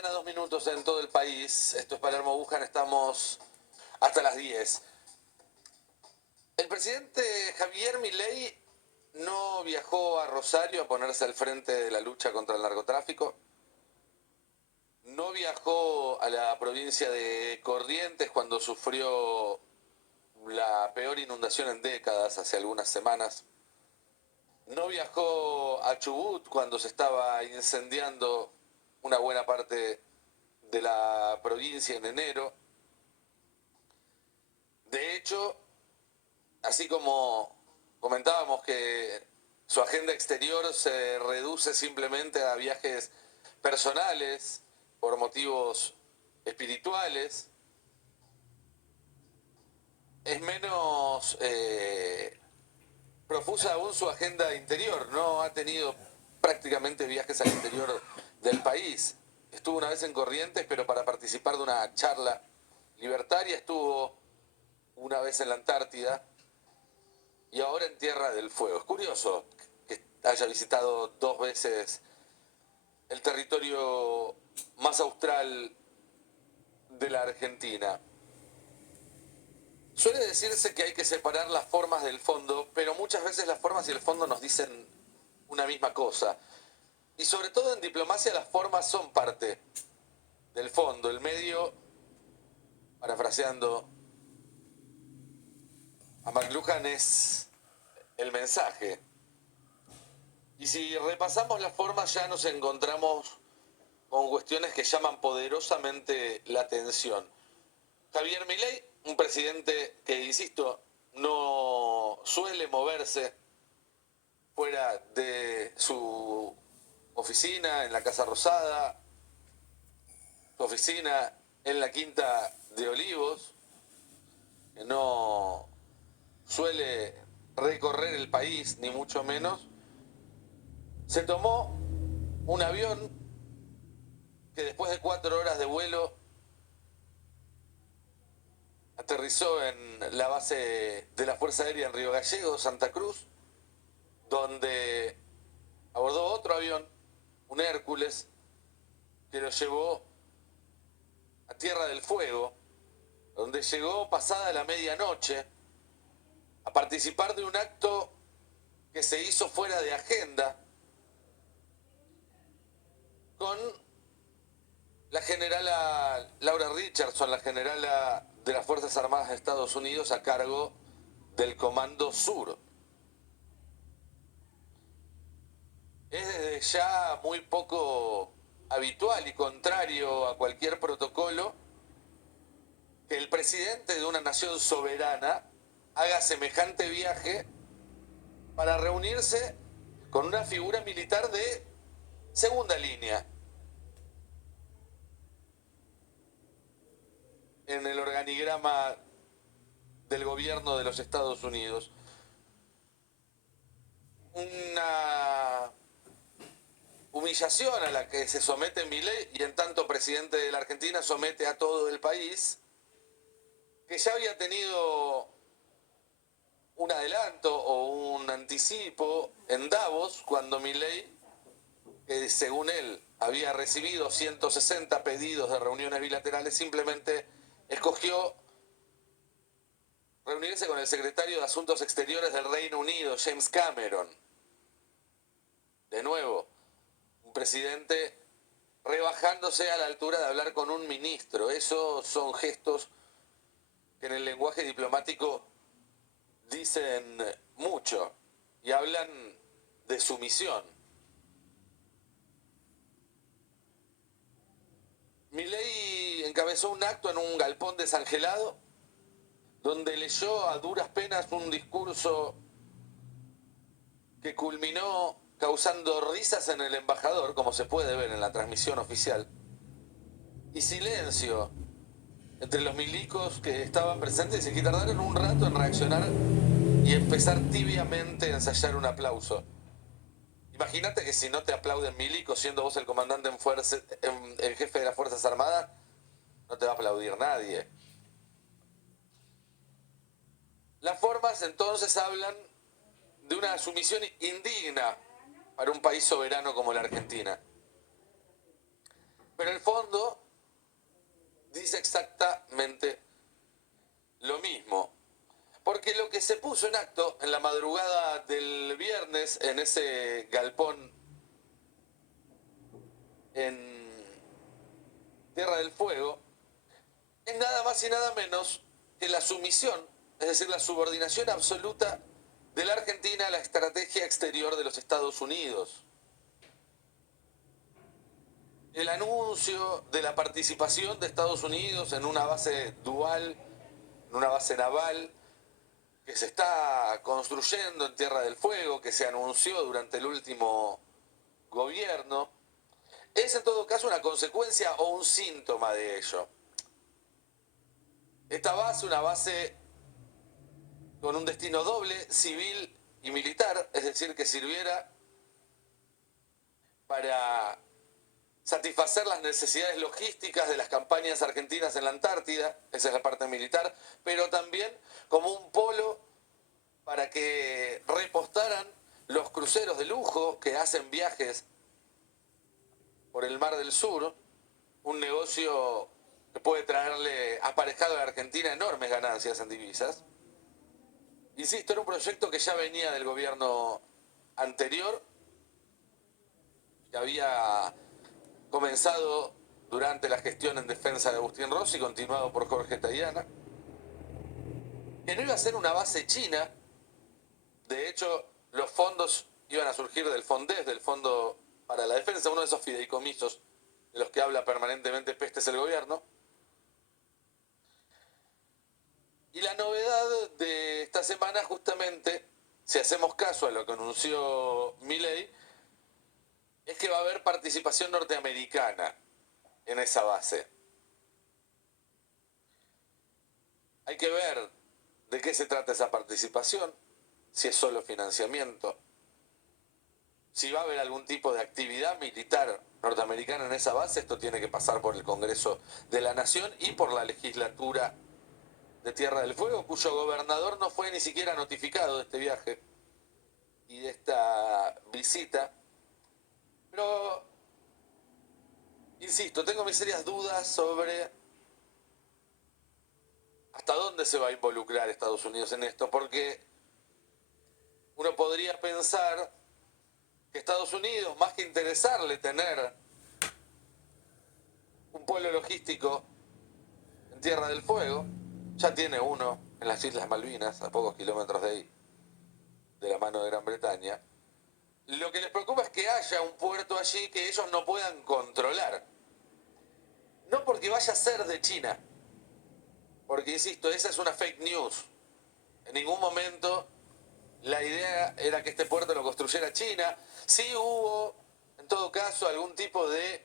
mañana, 2 minutos en todo el país. Esto es Palermo Bujan, estamos hasta las 10. El presidente Javier Milei no viajó a Rosario a ponerse al frente de la lucha contra el narcotráfico. No viajó a la provincia de Corrientes cuando sufrió la peor inundación en décadas, hace algunas semanas. No viajó a Chubut cuando se estaba incendiando una buena parte de la provincia en enero. De hecho, así como comentábamos que su agenda exterior se reduce simplemente a viajes personales por motivos espirituales, es menos profusa aún su agenda interior. No ha tenido prácticamente viajes al interior del país. Estuvo una vez en Corrientes, pero para participar de una charla libertaria. Estuvo una vez en la Antártida y ahora en Tierra del Fuego. Es curioso que haya visitado 2 veces el territorio más austral de la Argentina. Suele decirse que hay que separar las formas del fondo, pero muchas veces las formas y el fondo nos dicen una misma cosa. Y sobre todo en diplomacia las formas son parte del fondo. El medio, parafraseando a McLuhan, es el mensaje. Y si repasamos las formas ya nos encontramos con cuestiones que llaman poderosamente la atención. Javier Milei, un presidente que, insisto, no suele moverse fuera de su oficina en la Casa Rosada, su oficina en la Quinta de Olivos, que no suele recorrer el país, ni mucho menos, se tomó un avión que después de 4 horas de vuelo aterrizó en la base de la Fuerza Aérea en Río Gallegos, Santa Cruz, donde abordó otro avión, un Hércules, que lo llevó a Tierra del Fuego, donde llegó pasada la medianoche a participar de un acto que se hizo fuera de agenda con la generala Laura Richardson, la generala de las Fuerzas Armadas de Estados Unidos, a cargo del Comando Sur. Es desde ya muy poco habitual y contrario a cualquier protocolo que el presidente de una nación soberana haga semejante viaje para reunirse con una figura militar de segunda línea en el organigrama del gobierno de los Estados Unidos. Una humillación a la que se somete Milei, y en tanto presidente de la Argentina somete a todo el país, que ya había tenido un adelanto o un anticipo en Davos, cuando Milei, que según él había recibido 160 pedidos de reuniones bilaterales, simplemente escogió reunirse con el secretario de Asuntos Exteriores del Reino Unido, James Cameron. De nuevo, un presidente rebajándose a la altura de hablar con un ministro. Esos son gestos que en el lenguaje diplomático dicen mucho y hablan de sumisión. Milei encabezó un acto en un galpón desangelado donde leyó a duras penas un discurso que culminó causando risas en el embajador, como se puede ver en la transmisión oficial, y silencio entre los milicos que estaban presentes y que tardaron un rato en reaccionar y empezar tibiamente a ensayar un aplauso. Imagínate que si no te aplauden milicos, siendo vos el comandante el jefe de las Fuerzas Armadas, no te va a aplaudir nadie. Las formas entonces hablan de una sumisión indigna para un país soberano como la Argentina. Pero el fondo dice exactamente lo mismo. Porque lo que se puso en acto en la madrugada del viernes en ese galpón en Tierra del Fuego es nada más y nada menos que la sumisión, es decir, la subordinación absoluta de la Argentina a la estrategia exterior de los Estados Unidos. El anuncio de la participación de Estados Unidos en una base dual, en una base naval, que se está construyendo en Tierra del Fuego, que se anunció durante el último gobierno, es en todo caso una consecuencia o un síntoma de ello. Esta base, una base con un destino doble, civil y militar, es decir, que sirviera para satisfacer las necesidades logísticas de las campañas argentinas en la Antártida, esa es la parte militar, pero también como un polo para que repostaran los cruceros de lujo que hacen viajes por el Mar del Sur, un negocio que puede traerle aparejado a la Argentina enormes ganancias en divisas. Insisto, era un proyecto que ya venía del gobierno anterior, que había comenzado durante la gestión en defensa de Agustín Rossi, continuado por Jorge Tayana, que no iba a ser una base china. De hecho, los fondos iban a surgir del FONDES, del Fondo para la Defensa, uno de esos fideicomisos de los que habla permanentemente Pestes el gobierno. Y la novedad de esta semana, justamente, si hacemos caso a lo que anunció Milei, es que va a haber participación norteamericana en esa base. Hay que ver de qué se trata esa participación, si es solo financiamiento, si va a haber algún tipo de actividad militar norteamericana en esa base. Esto tiene que pasar por el Congreso de la Nación y por la legislatura de Tierra del Fuego, cuyo gobernador no fue ni siquiera notificado de este viaje y de esta visita. Pero, insisto, tengo mis serias dudas sobre hasta dónde se va a involucrar Estados Unidos en esto, porque uno podría pensar que Estados Unidos, más que interesarle tener un pueblo logístico en Tierra del Fuego, ya tiene uno en las Islas Malvinas, a pocos kilómetros de ahí, de la mano de Gran Bretaña. Lo que les preocupa es que haya un puerto allí que ellos no puedan controlar. No porque vaya a ser de China, porque insisto, esa es una fake news. En ningún momento la idea era que este puerto lo construyera China. Sí hubo, en todo caso, algún tipo de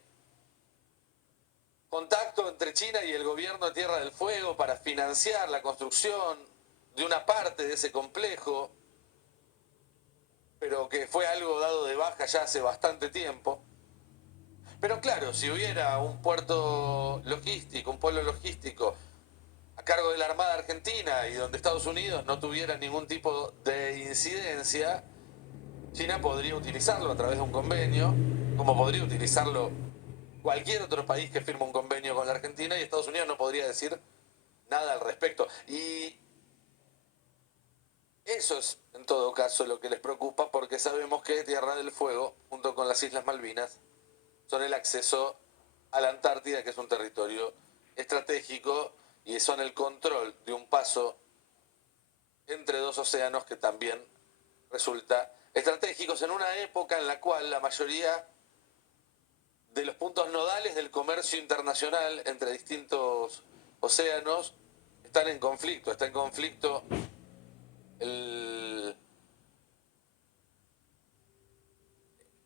contacto entre China y el gobierno de Tierra del Fuego para financiar la construcción de una parte de ese complejo, pero que fue algo dado de baja ya hace bastante tiempo. Pero claro, si hubiera un puerto logístico, un pueblo logístico a cargo de la Armada Argentina y donde Estados Unidos no tuviera ningún tipo de incidencia, China podría utilizarlo a través de un convenio, como podría utilizarlo cualquier otro país que firma un convenio con la Argentina, y Estados Unidos no podría decir nada al respecto. Y eso es, en todo caso, lo que les preocupa, porque sabemos que Tierra del Fuego, junto con las Islas Malvinas, son el acceso a la Antártida, que es un territorio estratégico, y son el control de un paso entre dos océanos que también resulta estratégicos en una época en la cual la mayoría de los puntos nodales del comercio internacional entre distintos océanos están en conflicto. Está en conflicto el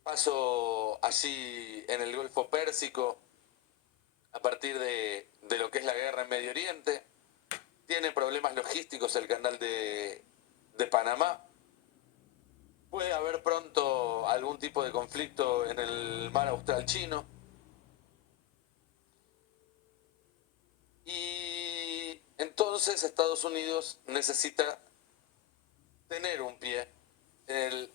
paso allí en el Golfo Pérsico a partir de lo que es la guerra en Medio Oriente. Tiene problemas logísticos el canal de Panamá. Puede haber pronto algún tipo de conflicto en el mar austral chino. Y entonces Estados Unidos necesita tener un pie en el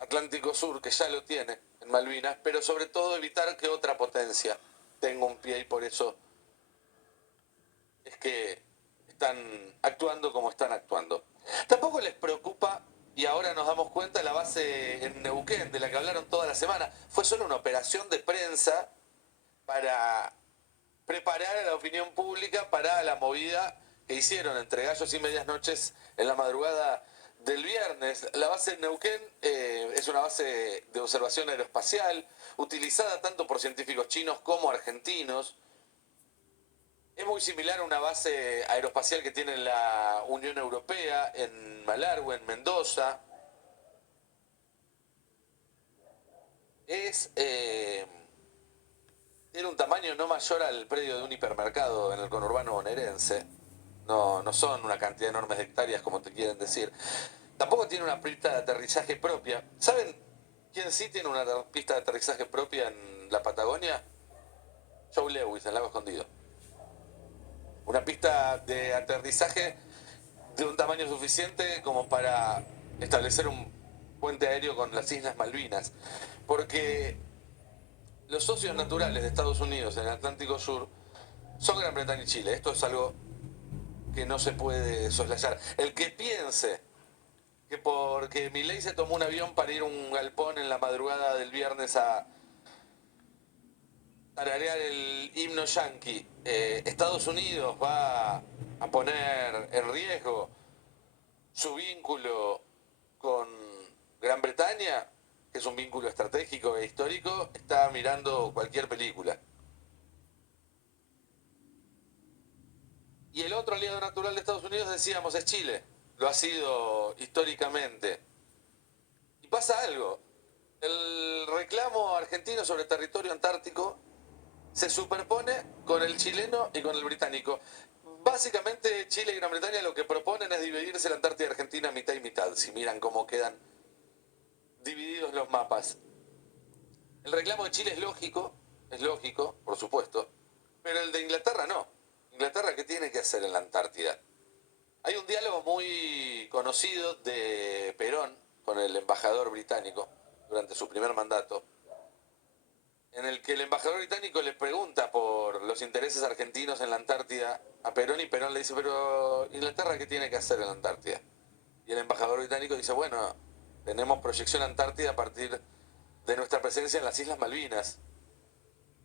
Atlántico Sur, que ya lo tiene en Malvinas, pero sobre todo evitar que otra potencia tenga un pie y por eso es que están actuando como están actuando. Tampoco les preocupa, y ahora nos damos cuenta, la base en Neuquén, de la que hablaron toda la semana, fue solo una operación de prensa para preparar a la opinión pública para la movida que hicieron entre gallos y medias noches en la madrugada del viernes. La base en Neuquén es una base de observación aeroespacial, utilizada tanto por científicos chinos como argentinos. Es muy similar a una base aeroespacial que tiene la Unión Europea en Malargüe, en Mendoza. Tiene un tamaño no mayor al predio de un hipermercado en el conurbano bonaerense. No son una cantidad enorme de hectáreas como te quieren decir. Tampoco tiene una pista de aterrizaje propia. ¿Saben quién sí tiene una pista de aterrizaje propia en la Patagonia? Joe Lewis, en Lago Escondido. Una pista de aterrizaje de un tamaño suficiente como para establecer un puente aéreo con las Islas Malvinas. Porque los socios naturales de Estados Unidos en el Atlántico Sur son Gran Bretaña y Chile. Esto es algo que no se puede soslayar. El que piense que porque Milei se tomó un avión para ir a un galpón en la madrugada del viernes a tararear el himno yanqui, Estados Unidos va a poner en riesgo su vínculo con Gran Bretaña, que es un vínculo estratégico e histórico, está mirando cualquier película. Y el otro aliado natural de Estados Unidos, decíamos, es Chile. Lo ha sido históricamente. Y pasa algo. El reclamo argentino sobre territorio antártico se superpone con el chileno y con el británico. Básicamente Chile y Gran Bretaña lo que proponen es dividirse la Antártida Argentina mitad y mitad, si miran cómo quedan divididos los mapas. El reclamo de Chile es lógico, por supuesto, pero el de Inglaterra no. Inglaterra, ¿qué tiene que hacer en la Antártida? Hay un diálogo muy conocido de Perón con el embajador británico durante su primer mandato, en el que el embajador británico le pregunta por los intereses argentinos en la Antártida a Perón y Perón le dice, pero Inglaterra, ¿qué tiene que hacer en la Antártida? Y el embajador británico dice, bueno, tenemos proyección Antártida a partir de nuestra presencia en las Islas Malvinas.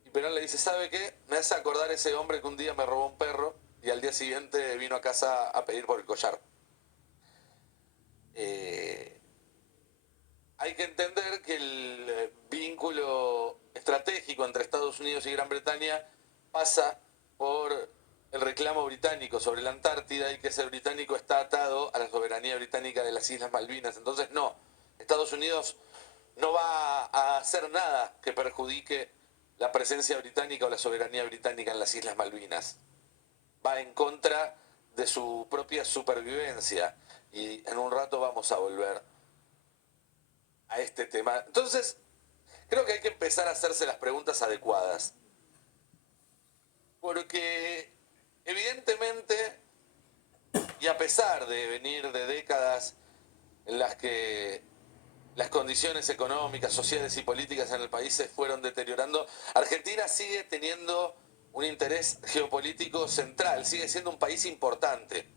Y Perón le dice, ¿sabe qué? Me hace acordar ese hombre que un día me robó un perro y al día siguiente vino a casa a pedir por el collar. Hay que entender que el vínculo estratégico entre Estados Unidos y Gran Bretaña pasa por el reclamo británico sobre la Antártida y que ese británico está atado a la soberanía británica de las Islas Malvinas. Entonces, no, Estados Unidos no va a hacer nada que perjudique la presencia británica o la soberanía británica en las Islas Malvinas. Va en contra de su propia supervivencia y en un rato vamos a volver a este tema. Entonces, creo que hay que empezar a hacerse las preguntas adecuadas. Porque evidentemente, y a pesar de venir de décadas en las que las condiciones económicas, sociales y políticas en el país se fueron deteriorando, Argentina sigue teniendo un interés geopolítico central, sigue siendo un país importante.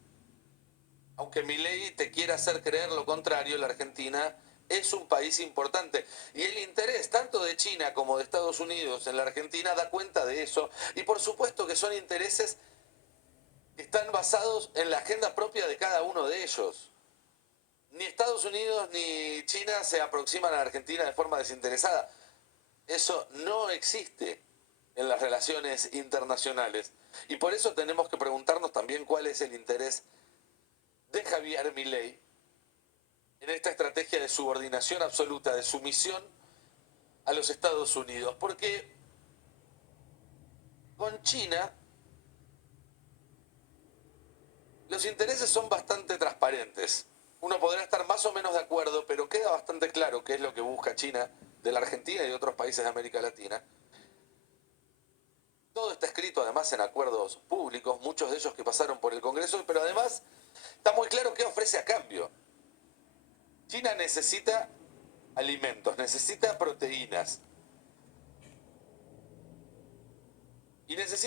Aunque Milei te quiera hacer creer lo contrario, la Argentina es un país importante. Y el interés tanto de China como de Estados Unidos en la Argentina da cuenta de eso. Y por supuesto que son intereses que están basados en la agenda propia de cada uno de ellos. Ni Estados Unidos ni China se aproximan a la Argentina de forma desinteresada. Eso no existe en las relaciones internacionales. Y por eso tenemos que preguntarnos también cuál es el interés de Javier Milei en esta estrategia de subordinación absoluta, de sumisión a los Estados Unidos. Porque con China los intereses son bastante transparentes. Uno podrá estar más o menos de acuerdo, pero queda bastante claro qué es lo que busca China de la Argentina y de otros países de América Latina. Todo está escrito además en acuerdos públicos, muchos de ellos que pasaron por el Congreso, pero además está muy claro qué ofrece a cambio. China necesita alimentos, necesita proteínas y necesita